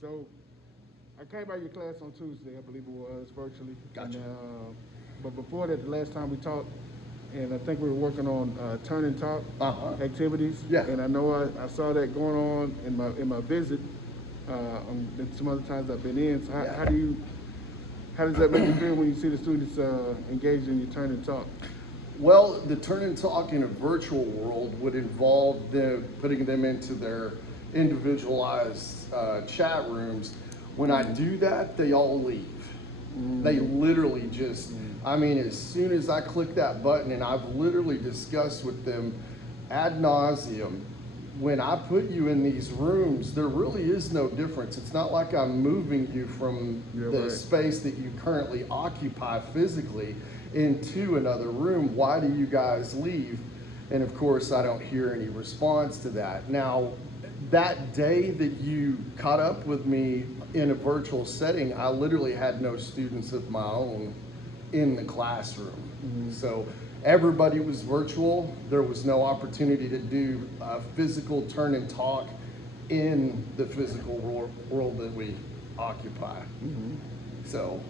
So I came by your class on Tuesday, I believe it was, virtually. Gotcha. But before that, the last time we talked, and I think we were working on turn and talk activities. Yeah. And I know I saw that going on in my visit. Some other times I've been in. So Yeah. how does that make you feel when you see the students engaged in your turn and talk? Well, the turn and talk in a virtual world would involve them putting them into their individualized chat rooms. When I do that, they all leave. They literally just, I mean, as soon as I click that button, and I've literally discussed with them ad nauseum, when I put you in these rooms, there really is no difference. It's not like I'm moving you from the space that you currently occupy physically into another room. Why do you guys leave? And of course, I don't hear any response to that. Now, that day that you caught up with me in a virtual setting, I literally had no students of my own in the classroom. So everybody was virtual. There was no opportunity to do a physical turn and talk in the physical world that we occupy. So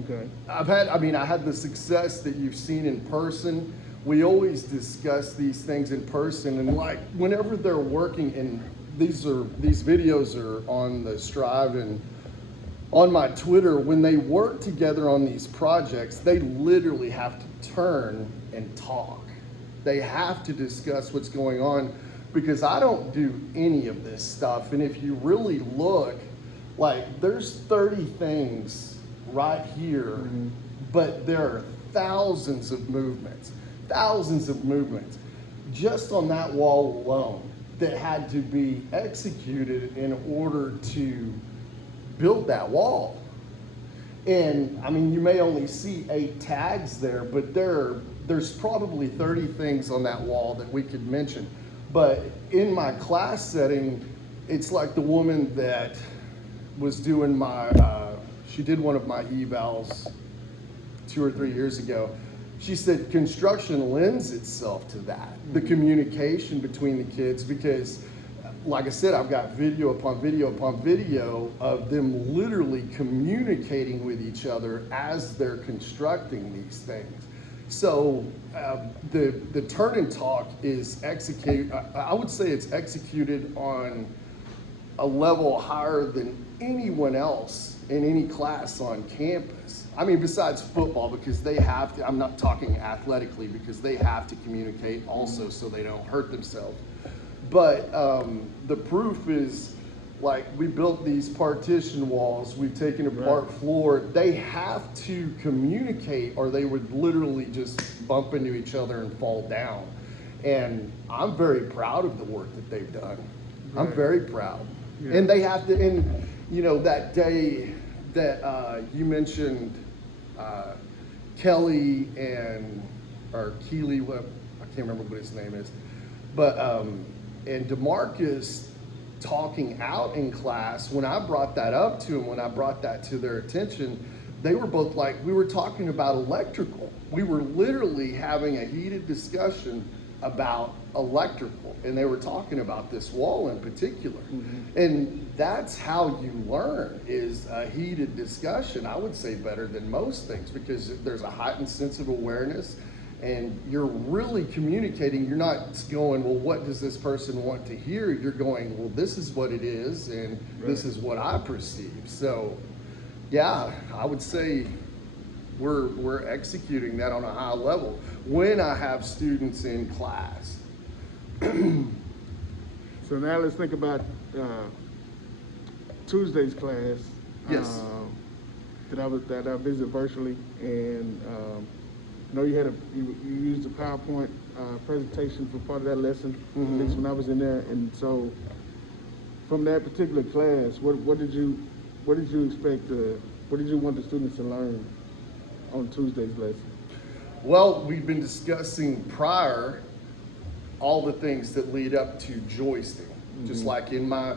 Okay. I had the success that you've seen in person. We always discuss these things in person, and like whenever they're working, and these videos are on the Strive and on my Twitter, when they work together on these projects, they literally have to turn and talk. They have to discuss what's going on, because I don't do any of this stuff. And if you really look, like there's 30 things right here, but there are thousands of movements just on that wall alone that had to be executed in order to build that wall. And I mean, you may only see 8 tags there, but there's probably 30 things on that wall that we could mention. But in my class setting, it's like the woman that was doing my, she did one of my evals 2 or 3 years ago. She said construction lends itself to that, the communication between the kids, because like I said, I've got video upon video upon video of them literally communicating with each other as they're constructing these things. So the turn and talk is executed, I would say it's executed on a level higher than anyone else in any class on campus. I mean, besides football, because they have to, I'm not talking athletically, because they have to communicate also so they don't hurt themselves. But the proof is, like, we built these partition walls, we've taken apart floor. They have to communicate or they would literally just bump into each other and fall down. And I'm very proud of the work that they've done. I'm very proud. And they have to, and you know, that day that you mentioned Kelly or Keely, I can't remember what his name is, but and DeMarcus talking out in class, when I brought that up to him, when I brought that to their attention, they were both like, we were talking about electrical. We were literally having a heated discussion about electrical, and they were talking about this wall in particular. And that's how you learn, is a heated discussion. I would say better than most things, because there's a heightened sense of awareness and you're really communicating. You're not going, well, what does this person want to hear? You're going, well, this is what it is, and this is what I perceive. So yeah, I would say we're executing that on a high level when I have students in class. So now let's think about Tuesday's class. Yes. That I visited virtually, and I know you used a PowerPoint presentation for part of that lesson. At least when I was in there, and so from that particular class, what did you expect? What did you want the students to learn on Tuesday's lesson? Well, we've been discussing prior all the things that lead up to joisting. Just like in my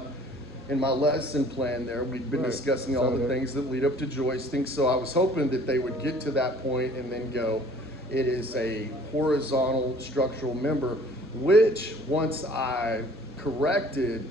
lesson plan there, we've been discussing all the things that lead up to joisting. So I was hoping that they would get to that point and then go, it is a horizontal structural member, which once I corrected,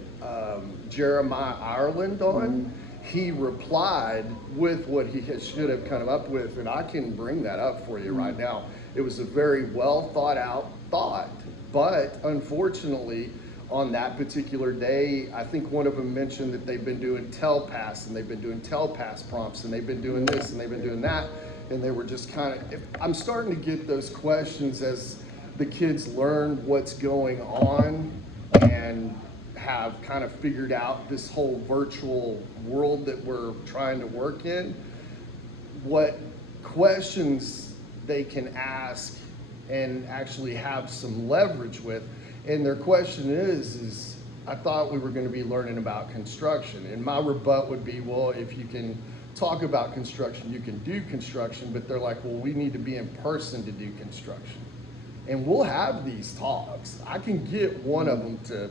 Jeremiah Ireland on, he replied with what he should have come up with, and I can bring that up for you right now. It was a very well thought out thought, but unfortunately, on that particular day, I think one of them mentioned that they've been doing TELPAS and they've been doing TELPAS prompts and they've been doing this and they've been doing that, and they were just kind of, I'm starting to get those questions as the kids learn what's going on and have kind of figured out this whole virtual world that we're trying to work in, what questions they can ask and actually have some leverage with. And their question is I thought we were going to be learning about construction. And my rebut would be, well, if you can talk about construction, you can do construction. But they're like, well, we need to be in person to do construction. And we'll have these talks. I can get one of them to,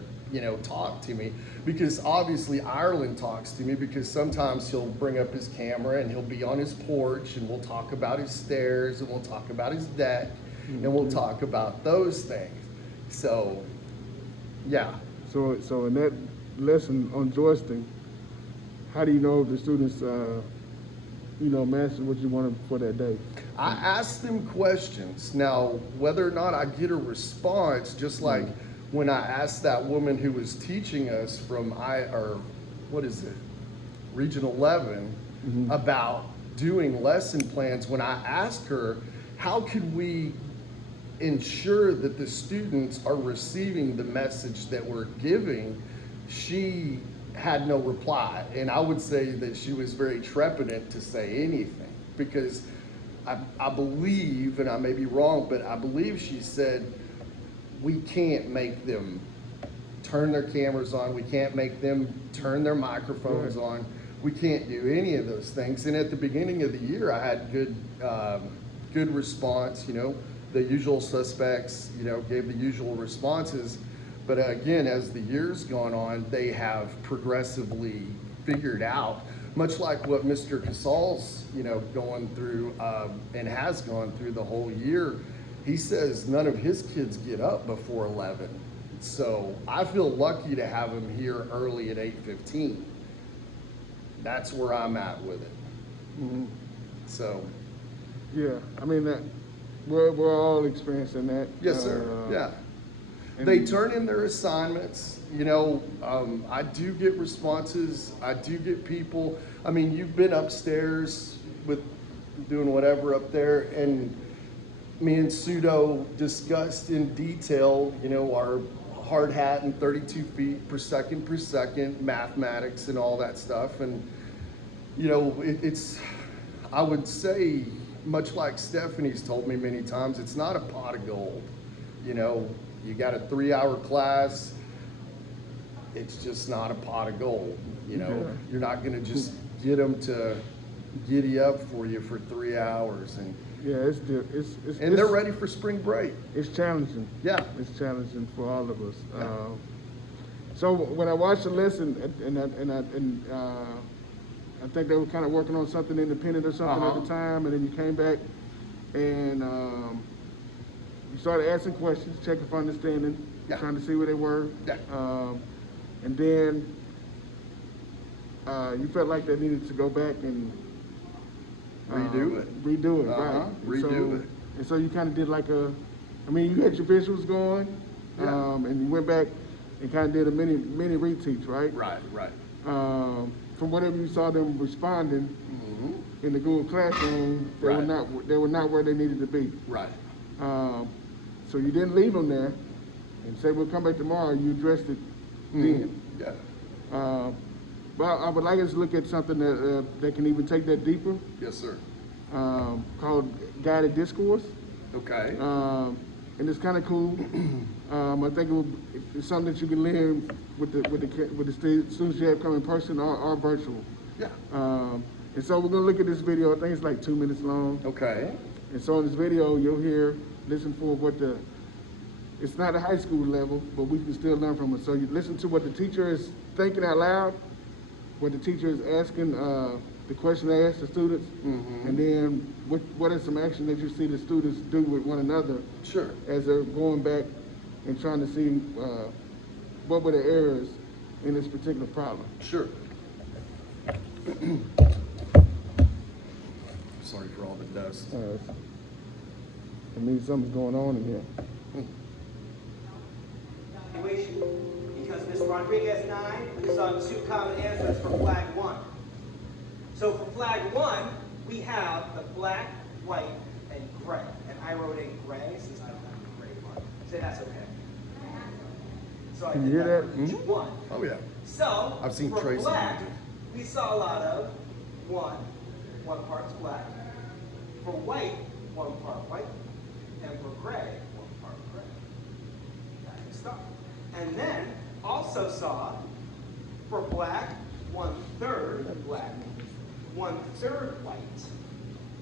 talk to me, because obviously Ireland talks to me, because sometimes he'll bring up his camera and he'll be on his porch and we'll talk about his stairs and we'll talk about his deck and we'll talk about those things. So, yeah. So in that lesson on joisting, how do you know if the students, mastered what you wanted for that day? I ask them questions. Now, whether or not I get a response, just like when I asked that woman who was teaching us from Region 11, about doing lesson plans, when I asked her, how could we ensure that the students are receiving the message that we're giving, she had no reply. And I would say that she was very trepidant to say anything, because I believe, and I may be wrong, but I believe she said, we can't make them turn their cameras on. We can't make them turn their microphones on. We can't do any of those things. And at the beginning of the year, I had good response, the usual suspects, gave the usual responses. But again, as the year's gone on, they have progressively figured out, much like what Mr. Casal's, going through and has gone through the whole year. He says none of his kids get up before 11. So I feel lucky to have him here early at 8:15. That's where I'm at with it. So. Yeah, I mean, we're all experiencing that. Yes, sir. Yeah. They turn in their assignments. I do get responses. I do get people. I mean, you've been upstairs with doing whatever up there, and me and Pseudo discussed in detail, our hard hat and 32 feet per second, mathematics and all that stuff. And, it's, I would say, much like Stephanie's told me many times, it's not a pot of gold. You got a 3-hour class, it's just not a pot of gold. You're not going to just get them to giddy up for you for 3 hours. And yeah, they're ready for spring break. It's challenging. Yeah. It's challenging for all of us. Yeah. So when I watched the lesson, and I think they were kind of working on something independent or something at the time, and then you came back and you started asking questions, checking for understanding, trying to see where they were. Yeah. And then you felt like they needed to go back and redo it. Redo it, right. Redo it. And so you kind of did you had your visuals going, and you went back and kind of did a mini reteach, right? Right. From whatever you saw them responding in the Google Classroom, they were not where they needed to be. Right. So you didn't leave them there and say, we'll come back tomorrow. You addressed it then. Yeah. Well, I would like us to look at something that can even take that deeper. Yes, sir. Called guided discourse. Okay. And it's kind of cool. I think it's something that you can learn with the students you have come in person or virtual. Yeah. And so we're gonna look at this video. I think it's like 2 minutes long. Okay. And so in this video, you'll listen for it's not a high school level, but we can still learn from it. So you listen to what the teacher is thinking out loud, what the teacher is asking, the question they ask the students, and then what are some actions that you see the students do with one another. Sure. As they're going back and trying to see what were the errors in this particular problem? Sure. Sorry for all the dust. It means something's going on in here. Evaluation, because Ms. Rodriguez 9, we saw 2 common answers for flag 1. So for flag 1, we have the black, white, and gray. And I wrote in gray since I don't have the gray one. Say that's okay. So I Can you did hear that that? for each one. Oh yeah. So I've seen for Tracy black, do it. we saw a lot of one part's black. For white, 1 part white. And for gray, 1 part gray. That's the start. And then also saw for black, 1/3 black, 1/3 white,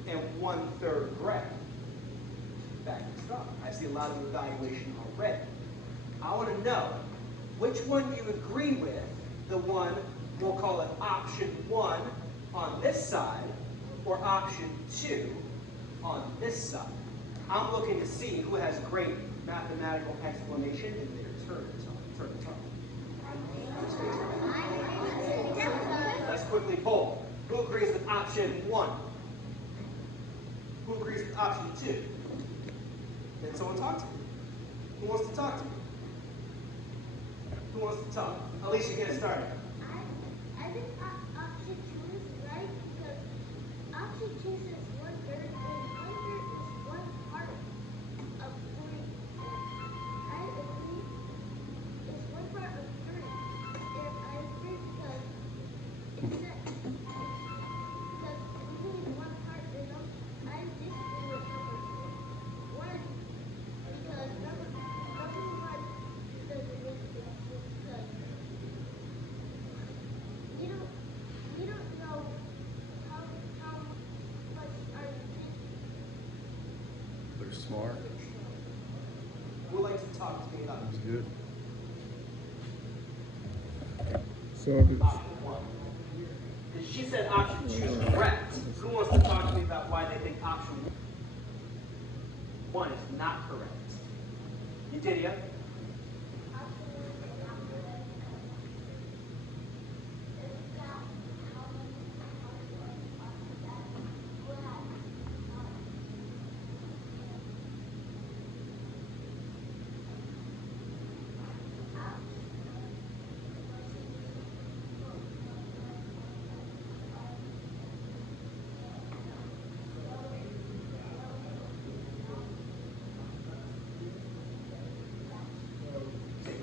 and 1/3 gray. Back to start. I see a lot of evaluation already. I want to know which one you agree with, the one, we'll call it option 1 on this side, or option 2 on this side. I'm looking to see who has great mathematical explanation in their turn to talk. Let's quickly poll. Who agrees with option 1? Who agrees with option 2? Can someone talk to me? Who wants to talk to me? Who wants to talk? Alicia, get it started. I think option 2 is right because option 2 says 1/3 and 1/3 is 1 part of 3. I agree it's 1 part of 3. And I agree because it said because we need 1 part and I disagree with number 1 because number 1 doesn't make sense because you don't know how much are you thinking. They're smart. Who would like to talk to me about That's good. So if it's, option 1? Because she said option 2 is correct. Who wants to talk to me about why they think option 1 is not correct? Eudidia?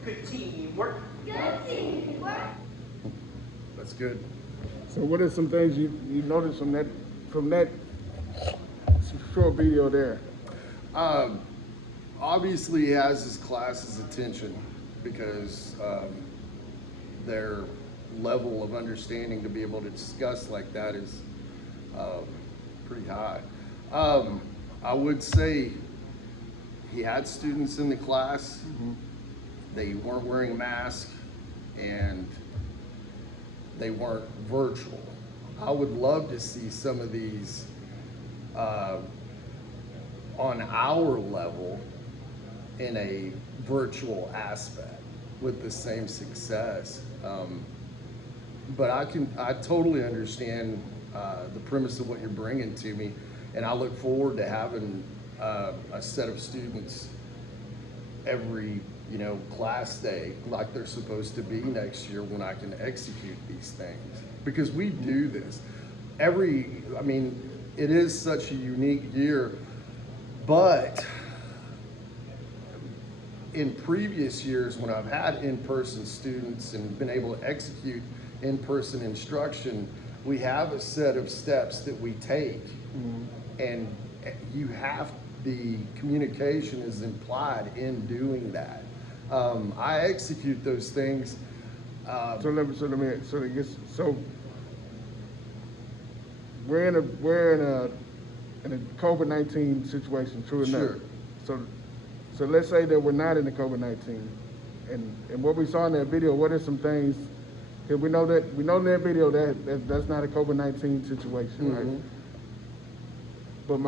Good teamwork. Good teamwork. That's good. so what are some things you noticed from that short video there? Obviously, he has his class's attention because their level of understanding to be able to discuss like that is pretty high. I would say he had students in the class. They weren't wearing a mask and they weren't virtual. I would love to see some of these on our level in a virtual aspect with the same success. But I totally understand the premise of what you're bringing to me, and I look forward to having a set of students every class day like they're supposed to be next year when I can execute these things, because we do this it is such a unique year, but in previous years when I've had in-person students and been able to execute in-person instruction, we have a set of steps that we take, and the communication is implied in doing that. I execute those things. So we're in a COVID-19 situation, true enough. Sure. So let's say that we're not in the COVID-19, and what we saw in that video, what are some things? Because we know in that video that's not a COVID-19 situation, right? But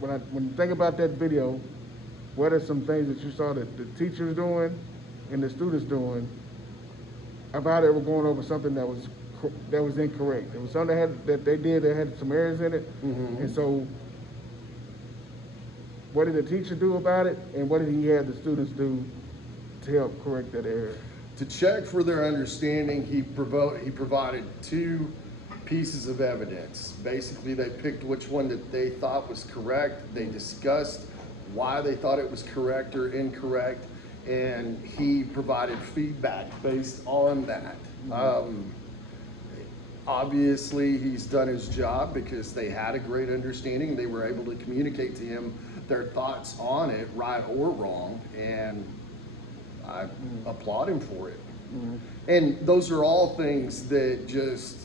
when you think about that video, what are some things that you saw that the teachers doing and the students doing about it, we're going over something that was incorrect. It was something that they did that had some errors in it, and so what did the teacher do about it, and what did he have the students do to help correct that error? To check for their understanding, he provided 2 pieces of evidence. Basically, they picked which one that they thought was correct. They discussed why they thought it was correct or incorrect, and he provided feedback based on that. Obviously, he's done his job because they had a great understanding. They were able to communicate to him their thoughts on it, right or wrong, and I applaud him for it. And those are all things that just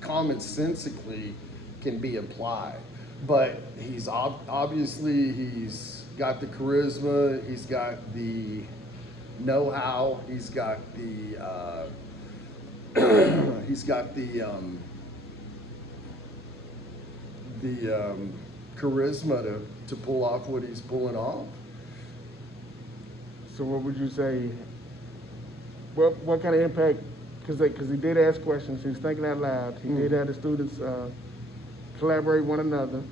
commonsensically can be applied. But he's obviously, he's got the charisma, he's got the know-how, he's got the he's got the charisma to pull off what he's pulling off. So what would you say, what kind of impact, because he did ask questions, he was thinking out loud, he did have the students collaborate one another,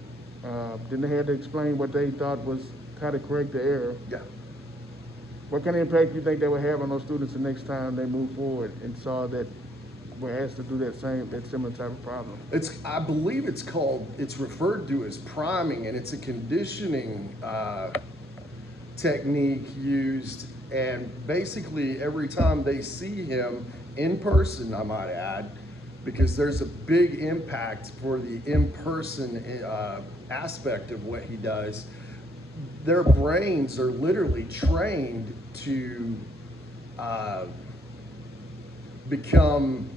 then they had to explain what they thought was how to correct the error. Yeah. What kind of impact do you think that would have on those students the next time they move forward and saw that we're asked to do that similar type of problem? I believe it's referred to as priming, and it's a conditioning technique used, and basically every time they see him in person, I might add, because there's a big impact for the in-person aspect of what he does, their brains are literally trained to become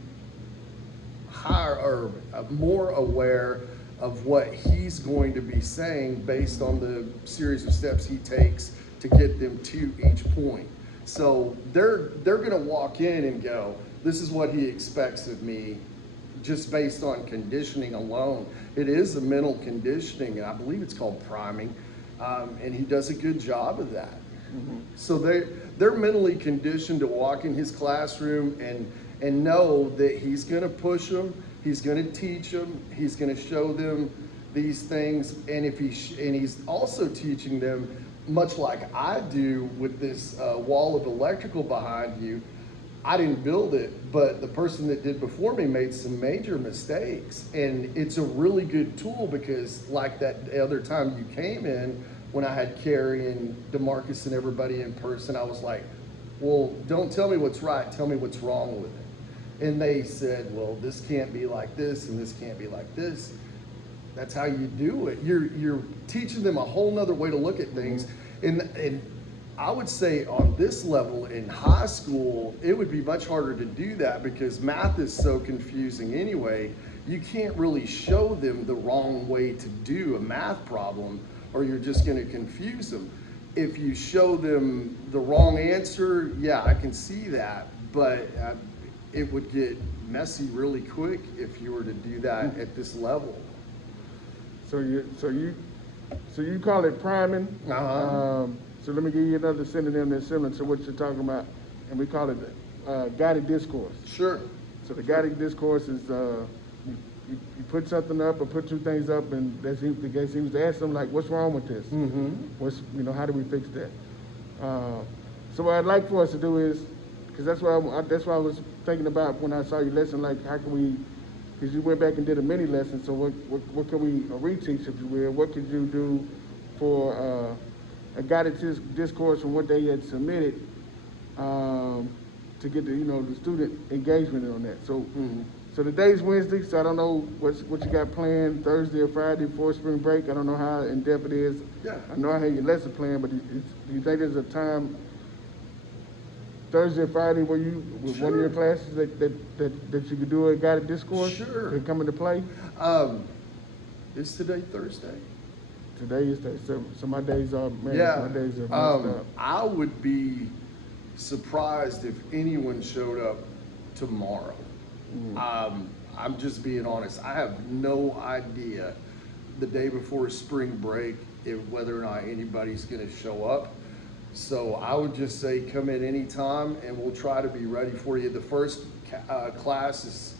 higher or more aware of what he's going to be saying based on the series of steps he takes to get them to each point. So they're gonna walk in and go, this is what he expects of me, just based on conditioning alone. It is a mental conditioning, and I believe it's called priming, and he does a good job of that. So they're mentally conditioned to walk in his classroom and know that he's gonna push them, he's gonna teach them, he's gonna show them these things, and he's also teaching them, much like I do with this wall of electrical behind you. I didn't build it, but the person that did before me made some major mistakes, and it's a really good tool because, like that other time you came in, when I had Carrie and DeMarcus and everybody in person, I was like, well, don't tell me what's right, tell me what's wrong with it. And they said, well, this can't be like this and this can't be like this. That's how you do it. You're teaching them a whole nother way to look at things. And I would say on this level in high school, it would be much harder to do that because math is so confusing anyway. You can't really show them the wrong way to do a math problem, or you're just going to confuse them. If you show them the wrong answer, yeah, I can see that, but it would get messy really quick if you were to do that at this level. So you call it priming. So let me give you another synonym that's similar to what you're talking about, and we call it guided discourse. Sure. So the guided discourse is you put something up or put 2 things up, and the guy seems to ask them like, "What's wrong with this? How do we fix that?" So what I'd like for us to do is, because that's what I was thinking about when I saw your lesson. Like, how can we? Because you went back and did a mini lesson. So what can we reteach, if you will? What could you do for a guided discourse from what they had submitted to get the student engagement on that? So so today's Wednesday, so I don't know what you got planned Thursday or Friday before spring break. I don't know how in depth it is. Yeah. I know I had your lesson plan, but do you think there's a time Thursday or Friday where you with one of your classes that you could do a guided discourse? Sure. Could come into play? Is today Thursday? Today is Thursday, so my days are my days are messed up. I would be surprised if anyone showed up tomorrow. I'm just being honest. I have no idea the day before spring break whether or not anybody's going to show up. So I would just say come in anytime and we'll try to be ready for you. The first class is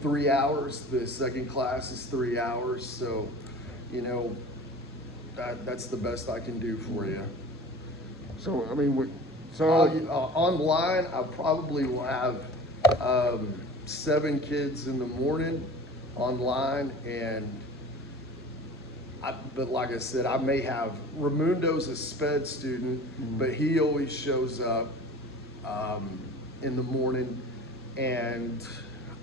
3 hours. The second class is 3 hours. So, you know, that's the best I can do for you. So, I mean, so, Online, I probably will have 7 kids in the morning online, but like I said, I may have, Raimundo's a sped student, but he always shows up in the morning, and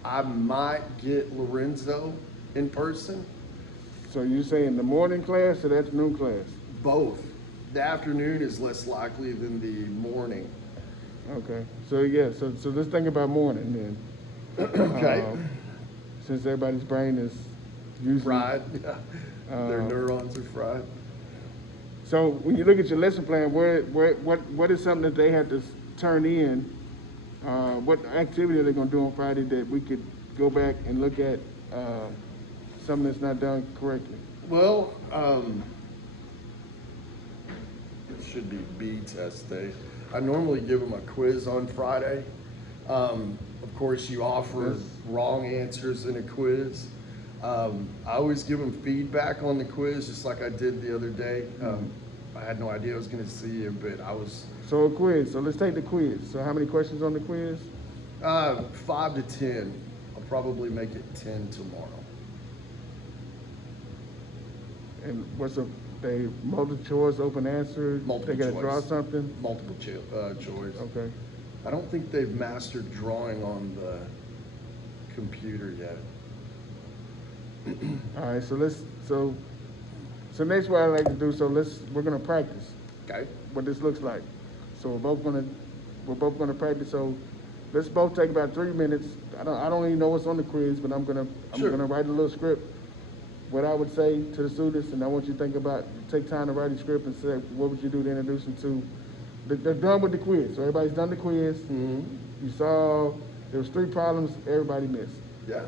I might get Lorenzo in person. so you saying the morning class or the afternoon class? Both. The afternoon is less likely than the morning. Okay, so yeah, so let's think about morning then. Okay. Since everybody's brain is usually Fried. Their neurons are fried. So when you look at your lesson plan, what is something that they had to turn in? What activity are they going to do on Friday that we could go back and look at something that's not done correctly? Well, it should be B test day. I normally give them a quiz on Friday. Of course, you offer wrong answers in a quiz. I always give them feedback on the quiz, just like I did the other day. I had no idea I was going to see you, but I was. So a quiz. So let's take the quiz. So how many questions on the quiz? 5 to 10. I'll probably make it 10 tomorrow. And they multiple choice, open answer? Multiple They got to choice. draw something? Multiple choice. Okay. I don't think they've mastered drawing on the computer yet. All right. So next what I like to do. So we're gonna practice Okay. what this looks like. So we're both gonna practice. So let's both take about 3 minutes. I don't even know what's on the quiz, but I'm gonna write a little script. What I would say to the students, and I want you to take time to write a script and say, what would you do to introduce them to? They're done with the quiz, so everybody's done the quiz. Mm-hmm. You saw there was 3 problems everybody missed. Yeah.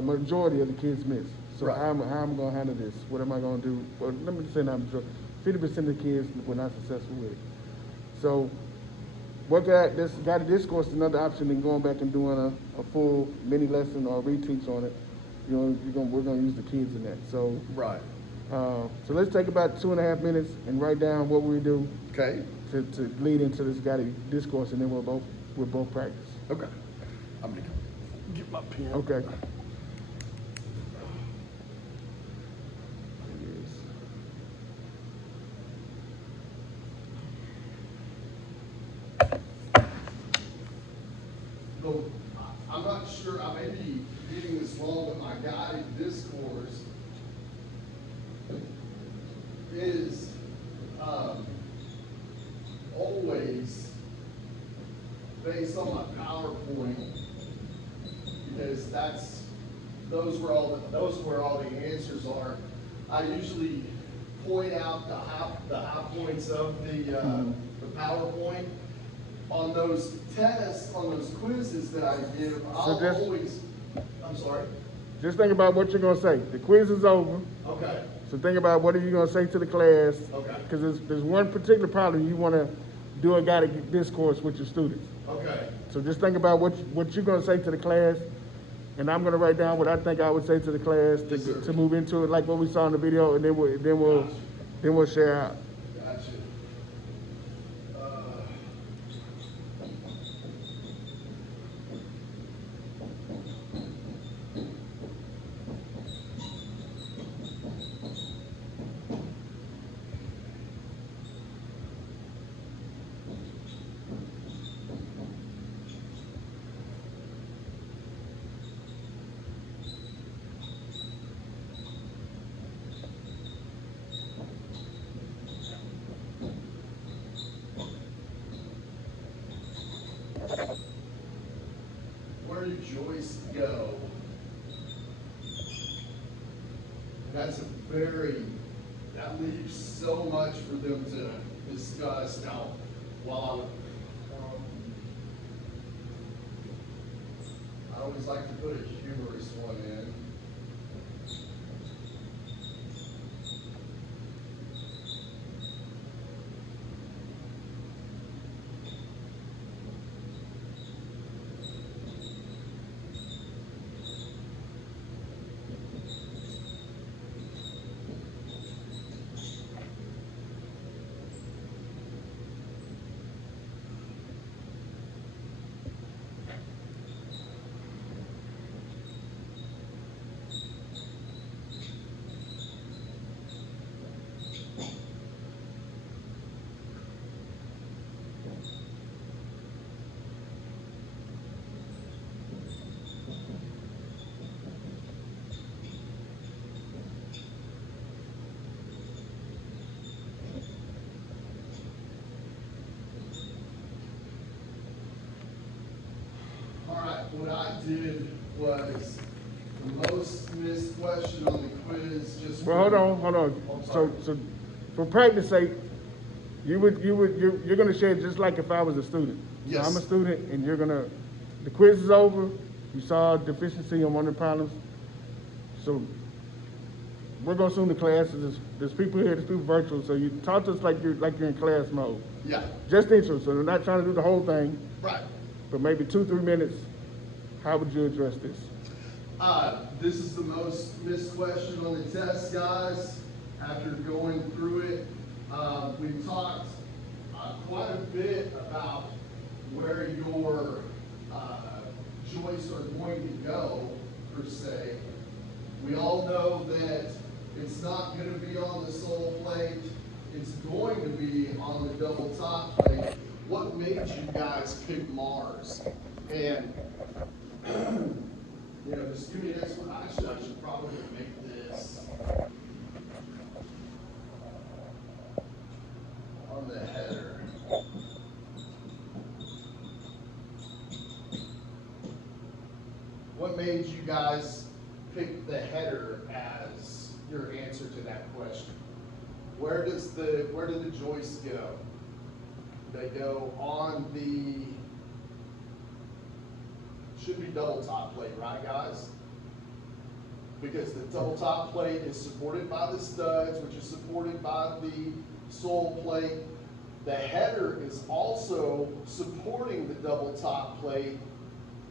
Majority of the kids missed. So Right. how am I gonna handle this? What am I gonna do? Well, let me say not majority. 50% of the kids were not successful with it. So guided discourse is another option than going back and doing a full mini lesson or reteach on it. You know, we're gonna use the kids in that. So Right. so let's take about 2.5 minutes and write down what we do Okay. to lead into this guided discourse, and then we'll both practice. Okay. I'm gonna go get my pen. Okay. So, I'm not sure, I may be getting this wrong, but my guided discourse is always based on my PowerPoint, because those where all the answers are. I usually point out the high points of the PowerPoint. On those tests, on those quizzes that I give, I'm sorry. Just think about what you're gonna say. The quiz is over. Okay. So think about what are you gonna say to the class. Okay. Because there's one particular problem you wanna do a guided discourse with your students. Okay. So just think about what you're gonna say to the class, and I'm gonna write down what I think I would say to the class Yes, sir. to move into it, like what we saw in the video, and then we'll share out. Gotcha. Where did Joyce go? That leaves so much for them to discuss. Now, while I always like to put a humorous one in. what I did was the most missed question on the quiz, just. Well, hold on. Oh, So, sorry. so for practice sake, you're gonna share just like if I was a student. So Yes. I'm a student, and the quiz is over. You saw deficiency on one of the problems. So we're gonna assume the classes. There's people here. There's people virtual. So you talk to us like you're in class mode. Yeah, Just intro. So we're not trying to do the whole thing, right. but maybe 2-3 minutes. How would you address this? This is the most missed question on the test, guys. After going through it, we've talked quite a bit about where your joists are going to go, per se. We all know that it's not going to be on the sole plate. It's going to be on the double top plate. What made you guys pick Mars? And you know, just give me an explanation. Actually, I should probably make this on the header. What made you guys pick the header as your answer to that question? Where do the joists go? They go on the, should be double top plate, right, guys? Because the double top plate is supported by the studs, which is supported by the sole plate. The header is also supporting the double top plate,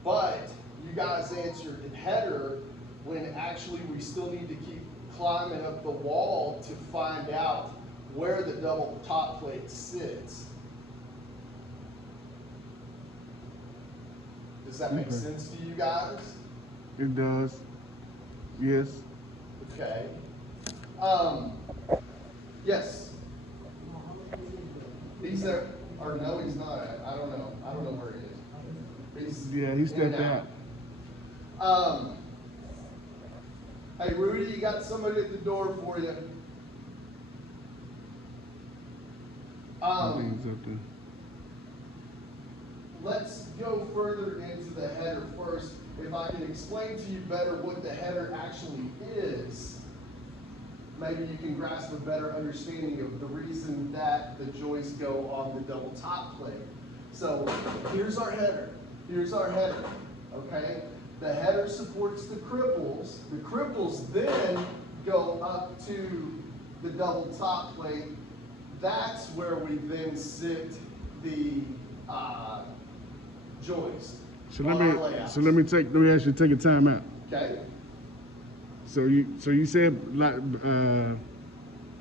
but you guys answered the header when actually we still need to keep climbing up the wall to find out where the double top plate sits. Does that make Okay. sense to you guys? It does. Yes. Okay. Yes. He's there, or no, he's not. I don't know. I don't know where he is. Yeah, he stepped in and out. Hey, Rudy, you got somebody at the door for you. Things up there. Let's go further into the header first. If I can explain to you better what the header actually is, maybe you can grasp a better understanding of the reason that the joists go on the double top plate. So here's our header. Here's our header, okay? The header supports the cripples. The cripples then go up to the double top plate. That's where we then sit the joist. So on our layout. let me ask you to take a time out. Okay? So you said like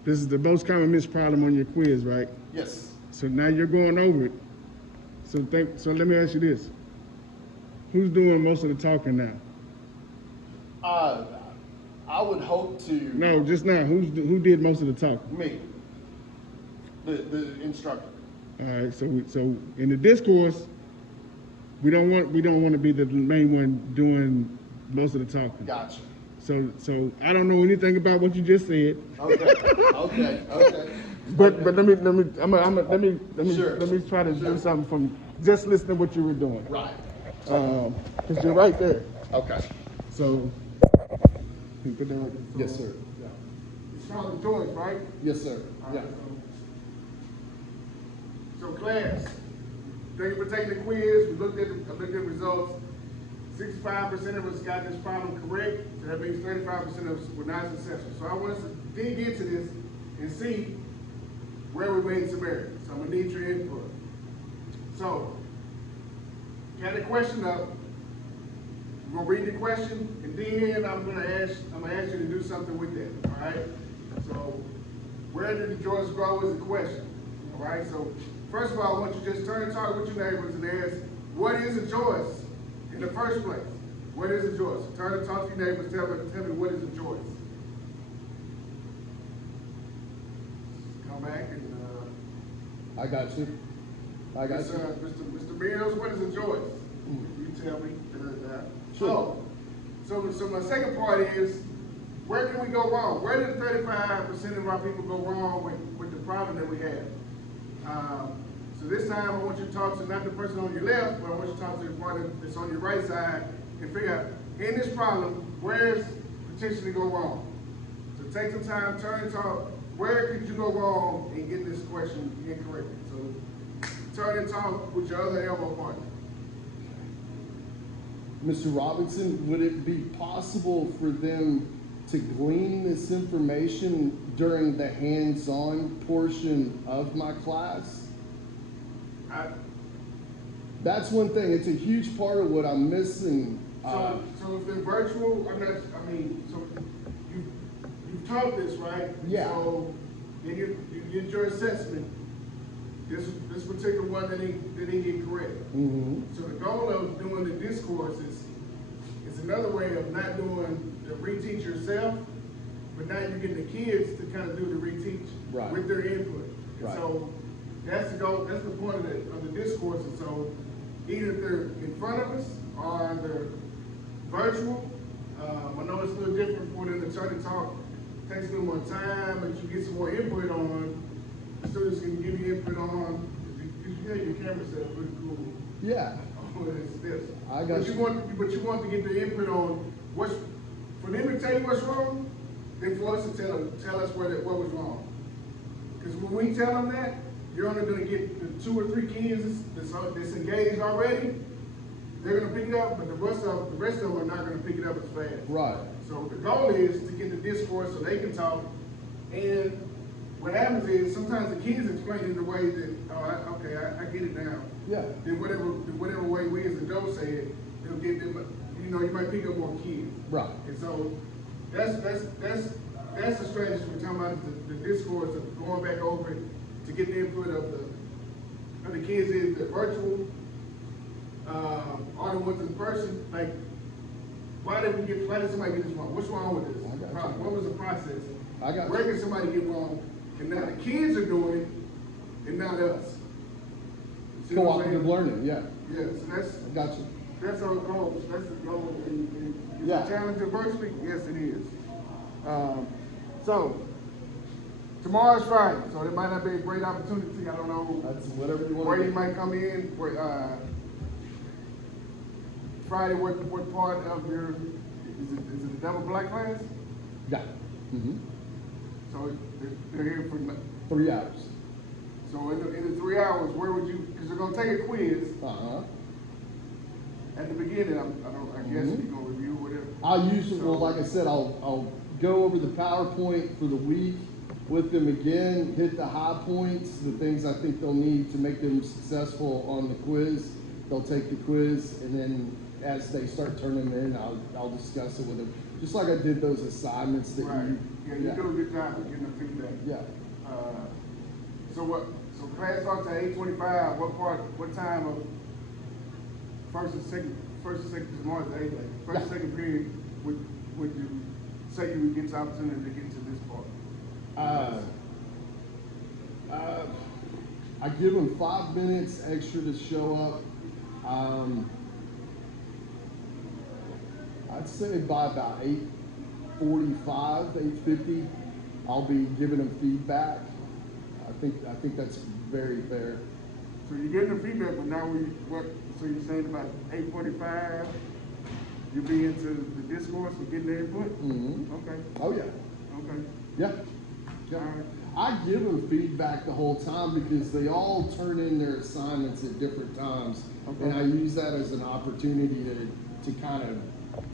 this is the most common missed problem on your quiz, right? Yes. So now you're going over it. So let me ask you this: who's doing most of the talking now? I would hope to. No, just now. Who did most of the talking? Me. The instructor. All right. So in the discourse, we don't want to be the main one doing most of the talking. Gotcha. So I don't know anything about what you just said. Okay. But let me Sure. try to do something from just listening to what you were doing. Right. Because you're right there. Okay. So you put that right there. Yes, sir. Yeah. It's called the choice, right? Yes, sir. Yeah. So class, thank you for taking the quiz. We looked at the results. 65% of us got this problem correct. So that means 35% of us were not successful. So I want us to dig into this and see where we made some errors. So I'm gonna need your input. So, got the question up. We're gonna read the question, and then I'm gonna ask you to do something with that. All right. So, where did the joists grow is the question. All right. So, first of all, I want you to just turn and talk with your neighbors and ask, what is a joist in the first place? What is a joist? Turn and talk to your neighbors. Tell me what is a joist. Come back and. I got you. Mr. Mills, what is a joist? You tell me. Sure. So my second part is, where can we go wrong? Where did 35% of our people go wrong with the problem that we have? So this time, I want you to talk to not the person on your left, but I want you to talk to the part that's on your right side and figure out, in this problem, where's potentially go wrong? So take some time, turn and talk, where could you go wrong and get this question incorrect? So turn and talk with your other elbow partner. Mr. Robinson, would it be possible for them to glean this information during the hands-on portion of my class? That's one thing. It's a huge part of what I'm missing. So if they're virtual, so you've taught this, right? Yeah. So then you get your assessment. This particular one that didn't get correct. Mm-hmm. So the goal of doing the discourse is another way of not doing the reteach yourself, but now you're getting the kids to kind of do the reteach Right. with their input. And Right. so that's the goal. That's the point of the discourse. And so either they're in front of us or they're virtual. I know it's a little different for them to turn and talk. It takes a little more time, but you get some more input on. Students can give you input on. Your camera set up pretty cool. Yeah. This. I got you. But you want to get the input on what's, for them to tell you what's wrong, then for us to tell us what was wrong. Because when we tell them that, you're only going to get the 2 or 3 kids that's engaged already. They're going to pick it up, but the rest of them are not going to pick it up as fast. Right. So the goal is to get the discourse so they can talk. And what happens is sometimes the kids explain it in a way that, I get it now. Yeah. Then whatever way we as adults say it, it'll get them, you might pick up more kids. Right. And so that's the strategy we're talking about, the discourse of going back over it to get the input of the kids, is the virtual, or the ones in person. Like, why did somebody get this wrong? What's wrong with this? I got you. What was the process? I got Where you. can somebody get wrong? And now the kids are doing it, and not us. See what I'm Cooperative saying? learning, yeah. Yeah, so I got you. that's our goal. That's the goal. And is Yeah. it challenging virtually? Yes, it is. So tomorrow's Friday, so it might not be a great opportunity. I don't know That's whatever you want where to you do. might come in. Friday, what part of your is it a double black class? Yeah. Mm-hmm. So they're here for 3 hours. so in the 3 hours, where would you? Because they're gonna take a quiz Uh-huh. at the beginning. I guess Mhm. you're gonna review whatever. I'll usually, well, like I said, I'll go over the PowerPoint for the week with them again, hit the high points, the things I think they'll need to make them successful on the quiz. They'll take the quiz, and then as they start turning them in, I'll discuss it with them, just like I did those assignments that Right. you. Yeah, you do a good job of getting the feedback. Yeah. So class starts at 8:25. What time of first and second tomorrow's the 8th. First and Yeah. second period would you say you would get the opportunity to get to this part? I give them 5 minutes extra to show up. I'd say by about 8:45, 8:50, I'll be giving them feedback. I think that's very fair. So you're getting the feedback, but now so you're saying about 8:45, you'll be into the discourse and getting the input? Mm-hmm. Okay, Oh yeah, okay. yeah. Yeah. I give them feedback the whole time because they all turn in their assignments at different times, Okay. and I use that as an opportunity to kind of